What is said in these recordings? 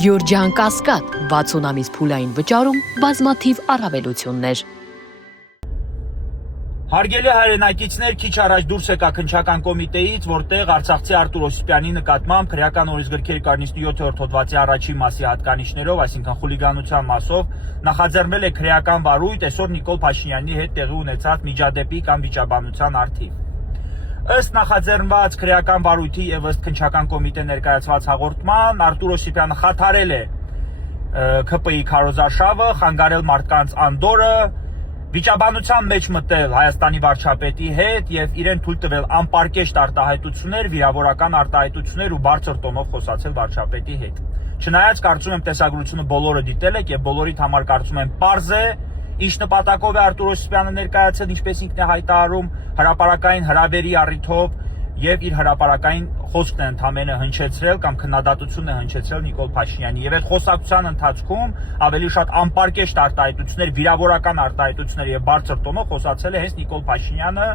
Գյորջյան Կասկադ 60 ամիս փուլային վճարում բազմաթիվ առավելություններ։ Հարգելի հայրենակիցներ, քիչ առաջ դուրս եկա քննչական կոմիտեից, որտեղ Արցախցի Արտուր Օսիպյանի նկատմամբ քրեական օրենսգրքի 47-րդ հոդվածի առաջին մասի հատկանիշներով, այսինքն խուլիգանության մասով, նախաձեռնել է քրեական վարույթ այսօր Նիկոլ Փաշինյանի հետ տեղի ունեցած միջադեպի կամ վիճաբանության առթիվ։ Ըստ նախաձեռնված քրեական վարույթի եւ ըստ քննչական կոմիտե ներկայացված հաղորդման, Արտուր Օսիպյանը խաթարել է ՔՊԻ քարոզարշավը, խանգարել մարդկանց անդորը, վիճաբանության մեջ մտել Հայաստանի վարչապետի հետ եւ իրեն թույլ տվել անպարկեշտ արտահայտություններ, վիրավորական արտահայտություններ ու բարձր տոնով խոսացել վարչապետի հետ։ Չնայած կարծում եմ տեսագրությունը բոլորը դիտել եք եւ բոլորիդ համար կարծում եմ պարզ է, ինչ նպատակով է Արտուր Օսիպյանը ներկայացել, ինչպես ինքն է հայտարարում, հրապարակային հրավերի առիթով եւ իր հրապարակային խոսքն է ընդամենը հնչեցրել կամ քննադատությունն է հնչեցրել Նիկոլ Փաշինյանի եւ այդ խոսակցության ընթացքում ավելի շատ անպարկեշտ արտահայտություններ, վիրավորական արտահայտություններ եւ բարձր տոնով խոսացել է հենց Նիկոլ Փաշինյանը,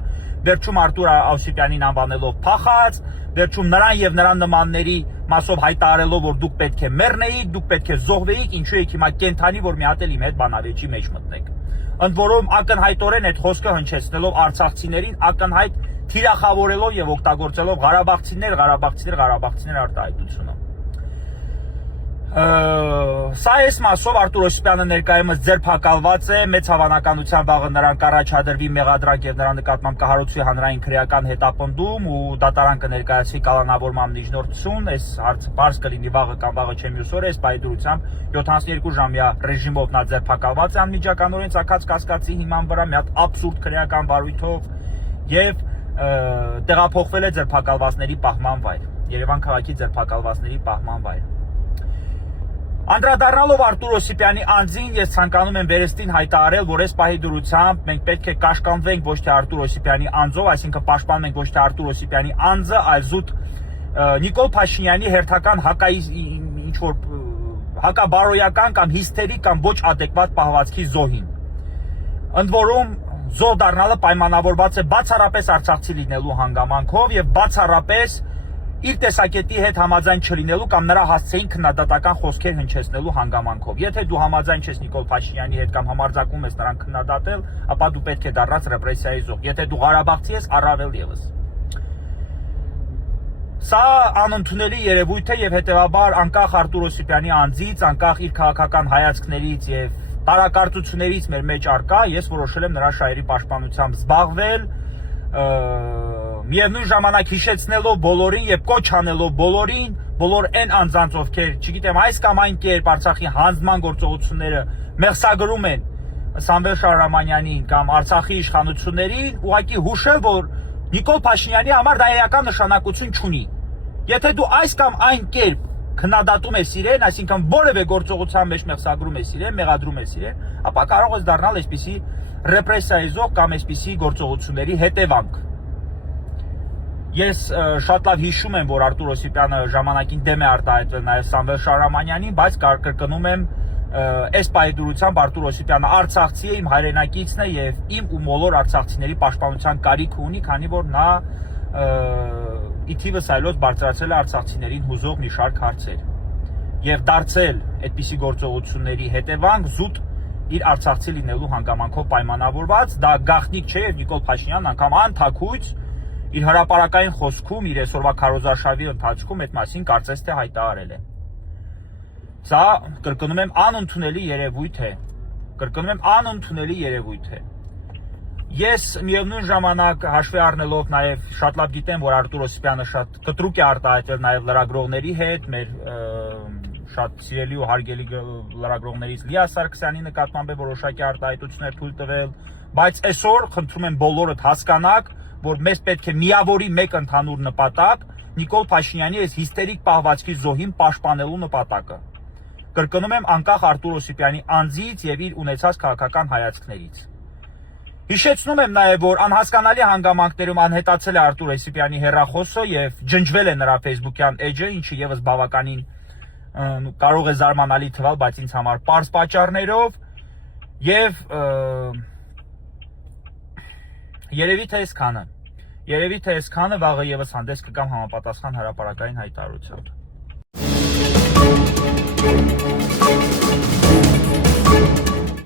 վերջում Արտուր Օսիպյանին անվանելով փախած, վերջում նրան եւ նրան նմանների մասով հայտարարելով, որ դուք պետք է մեռնեիք, դուք պետք է զոհվեիք, ինչու եք հիմա կենթանի, որ մի հատ էլ իմ հետ բանավեճի մեջ մտնեք։ Ընդ որում ակնհայտորեն այդ խոսքը հնչեցնելով արցախցիներին, ակնհայտ թիրախավորելով եւ օգտագործելով Ղարաբաղցիներ արտահայտությունը։ Սա այս մասով Արտուր Օսիպյանը ներկայումս ձերբակալված է, մեծ հավանականությամբ վաղը նրան կառաջադրվի մեղադրանք եւ նրա նկատմամբ կհարուցվի հանրային քրեական հետապնդում ու դատարան կներկայացվի կալանավորման միջնորդություն, այս հարցը բարձ կլինի վաղը կամ վաղը չեմ մյուս օրը, այս բայդրությամբ 72 ժամյա ռեժիմով նա ձերբակալված է անմիջականորեն ցակած կասկածի հիման վրա մի հատ աբսուրդ քրեական վարույթով եւ տեղափոխվել է ձերբակալվածների պահման վայր, Երևան քաղաքի ձերբակալվածների պահման վայր։ Անդրադառնալով Արտուր Օսիպյանի անձին, ես ցանկանում եմ վերստին հայտարարել, որ այս պահի դրությամբ մենք պետք է կաշկանդվենք ոչ թե Արտուր Օսիպյանի անձով, այսինքն պաշտպանենք ոչ թե Արտուր Օսիպյանի անձը, այլ զուտ Նիկոլ Փաշինյանի հերթական հակաբարոյական կամ հիստերիկ կամ ոչ ադեկվատ պահվածքի զոհին։ Ընդ որում զոհ դառնալը պայմանավորված է բացառապես արցախցի լինելու հանգամանքով եւ բացառապես իր տեսակետի հետ համաձայն չլինելու կամ նրա հասցեին քննադատական խոսքեր հնչեցնելու հանգամանքով։ Եթե դու համաձայն չես Նիկոլ Փաշինյանի հետ կամ համարձակում ես նրան քննադատել, ապա դու պետք է դառնաս ռեպրեսիայի զոհ։ Եթե դու Ղարաբաղցի ես, առավել եւս։ Սա անընդունելի երևույթ է եւ հետեւաբար անկախ Արտուր Օսիպյանի անձից, անկախ իր քաղաքական հայացքներից եւ տարակարծություններից մեր մեջ արկա, ես որոշել եմ նրա շահերի պաշտպանությամբ զբաղվել, միևնույն ժամանակ հիշեցնելով բոլորին եւ կոչ անելով բոլորին, բոլոր այն անձանց, ովքեր, չգիտեմ, այս կամ այն կերպ Արցախի հանձնման գործողությունները մեղսագրում են Սամվել Շահրամանյանին կամ Արցախի իշխանություններին, ուղղակի հուշել, որ Նիկոլ Փաշինյանի համար դա էական նշանակություն չունի։ Եթե դու այս կամ այն կերպ քննադատում ես իրեն, այսինքն որևէ գործողության մեջ մեղսագրում ես իրեն, մեղադրում ես իրեն, ապա կարող ես դառնալ այսպիսի ռեպրեսիայի զոհ կամ այսպիսի գործողությունների հետևանք։ Ես շատ լավ հիշում եմ, որ Արտուր Օսիպյանը ժամանակին դեմ է արտահայտվել նաև Սամվել Շահրամանյանին, բայց կրկնում եմ, այս պայդրությամբ Արտուր Օսիպյանը արցախցի է, իմ հայրենակիցն է եւ իմ ու բոլոր արցախցիների պաշտպանության կարիք ունի, քանի որ նա ի թիվս այլոց բարձրացրել է արցախցիներին հուզող մի շարք հարցեր եւ դարձել այդպիսի գործողությունների հետևանք զուտ իր արցախցի լինելու հանգամանքով պայմանավորված, դա գաղտնիք չէ եւ Նիկոլ Փաշինյանն անգամ անթաքույց իր հրապարակային խոսքում, իր այսօրվա քարոզարշավի ընթացքում այդ մասին կարծես թե հայտարարել է։ Սա կրկնում եմ անընդունելի երևույթ է։ Ես միևնույն ժամանակ հաշվի առնելով նաև շատ լավ գիտեմ, որ Արտուր Օսիպյանը շատ կտրուկ է արտահայտվել նաև լրագրողների հետ, մեր շատ սիրելի ու հարգելի լրագրողներից Լիա Սարգսյանի նկատմամբ է որոշակի արտահայտություններ թույլ տվել, բայց այսօր խնդրում եմ բոլորդ հասկանաք, որ մեզ պետք է միավորի մեկ ընդհանուր նպատակ Նիկոլ Փաշինյանի այս հիստերիկ պահվածքի զոհին պաշտպանելու նպատակը։ Կրկնում եմ, անկախ Արտուր Օսիպյանի անձից եւ իր ունեցած քաղաքական հայացքներից։ Հիշեցնում եմ նաեւ, որ անհասկանալի հանգամանքներում անհետացել է Արտուր Օսիպյանի հեռախոսը եւ ջնջվել է նրա Facebook-յան էջը, ինչը եւս բավականին կարող է զարմանալի թվալ, բայց ինձ համար պարզ պատճառներով եւ երևի թե այսքանը վաղը եւս հանդես կգամ համապատասխան հրապարակային հայտարարությամբ։